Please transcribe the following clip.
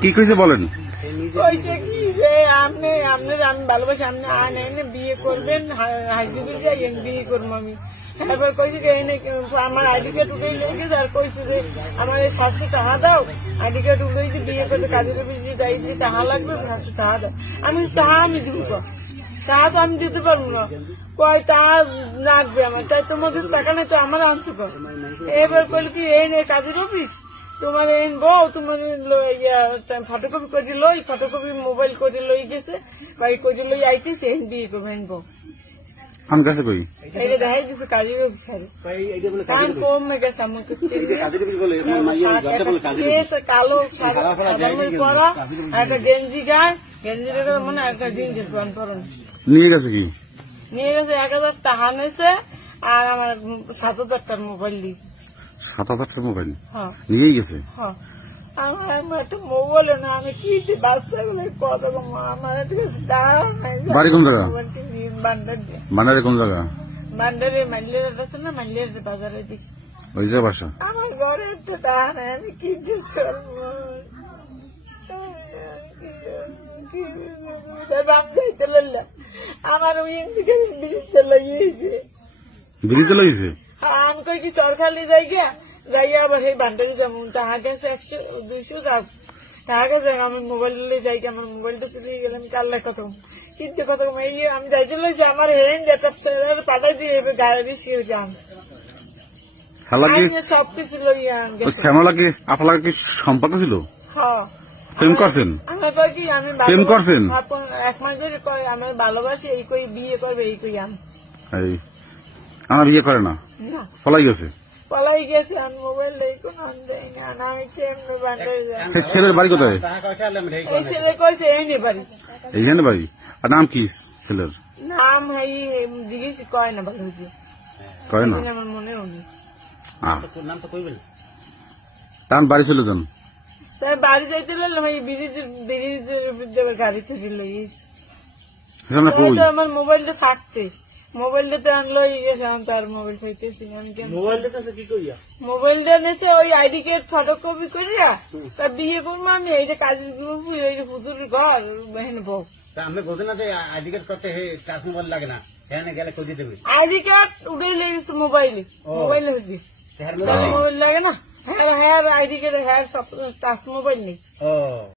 কি কইছে বলেন? কইছে কি যে আপনি আমি ভালোবাসি, আপনি এনে বিয়ে করবেন, হাজিবিল যাই বিয়ে করবো আমি। এবার কইছে যে এনে আমার আইডি কার্ড উঠে লেগেছে, আর কইছে যে আমার 700 টাকা দাও, আইডি কার্ড উঠেছি বিয়ে করতে কাজের অফিসে যাই, যে টাকা লাগবে 700 টাকা দাও। আমি আমি দিব, টাকা তো আমি দিতে পারবো না। কয় টাকা লাগবে আমার, তাই তোমার কাছে টাকা নেই তো আমার আনছো কর। এবার কইল কি এই নে কাজের অফিস, তোমার এনবো, তোমার ফটোকপি করে লই, ফটোকপি মোবাইল করে লই গেছে, বা করে লই আইতেছে, বিয়ে করবো এনবো। আমার কাছে কই এটা দেখাই দিচ্ছে কাজের অফিসারে, কান কমে গেছে আমাকে। কালো পরা, একটা গেঞ্জি গায়ে, গেঞ্জির মানে একটা গেঞ্জির প্যান্ট পরন নিয়ে গেছে। কি নিয়ে গেছে? 1000 টাকা নিয়েছে, আর আমার 7000 টাকার মোবাইল দিয়ে। 7000 টাকার মোবাইল হ্যাঁ নিয়েই গেছে। হ্যাঁ, আমার একটা মোবাইল না, আমি কি বাচ্চাগুলো কত আমার টাকা নাই। বাড়ি কোন জায়গা? বান্ডার দিয়ে। বান্ডারে কোন জায়গা? বান্ডারে মাইলের আছে না, মাইলের বাজারে দিচ্ছি। ওই যে বাসা। আমার ঘরে একটা টাকা নাই, আমি কি করবো? আমার ওই দিকে ব্রিজে লাগিয়েছে। ব্রিজে লাগিয়েছে? আমি কই কি চরখালি যাই গিয়া, যাইয়া আবার সেই বান্ডারি যাবো, টাকা গেছে 100-200 যাক, টাকা গেছে। আমি মোবাইল যাই, আমার মোবাইলটা চলে গেলাম, কাল্লা কত কিন্তু কত আমি যাইতে লইছি, আমার হেন যেটা পাঠাই দিয়ে গাড়ি বেশি যান সবকিছু লইয়া শ্যামলা কি আপনার কি সম্পর্ক ছিল? হ্যাঁ, প্রেম করছেন? আমার কয় কি আমি প্রেম করছেন? 1 মাস ধরে কয় আমি ভালোবাসি, এই কই বিয়ে করবে, এই কই আমার বিয়ে করে না, পলাই গেছে। পলাই গেছে। আমি মোবাইল দেই কোন দেয় না, আমি কেমনে বান্ডারি যাই। ছেলের বাড়ি কোথায়? এই ছেলে কইছে এই বাড়ি, এইখানে বাড়ি। আর নাম কি ছেলের? নাম এই জিজ্ঞেস কয় না, ভালো হয়েছে কয় না, আমার মনেও নেই। নাম তো কইবেন। তার বাড়ি চলে যান। তাই বাড়ি যাইতে লাগলাম, এই ব্রিজের গাড়ি থেকে লইছি। আমার মোবাইলটা থাকতে, মোবাইলটাতে আনলো গেছে, তার মোবাইল খাইতেছি আমি। কেন মোবাইলটা নেছে? ওই আইডি কার্ড ফটোকপি করিয়া তার বিয়ে করবো আমি। এই যে কাজের হুজুর ঘর হেন বউ, আমি বোঝে না যে আইডি কার্ড করতে টাচ মোবাইল লাগে না, এখানে গেলে খুঁজে দেবে। আইডি কার্ড উঠে লেগেছে মোবাইলে, মোবাইলে মোবাইল লাগে না। হ্যাঁ হ্যাঁ, আইডি কার্ড হ্যাঁ সব টাচ মোবাইল নেই।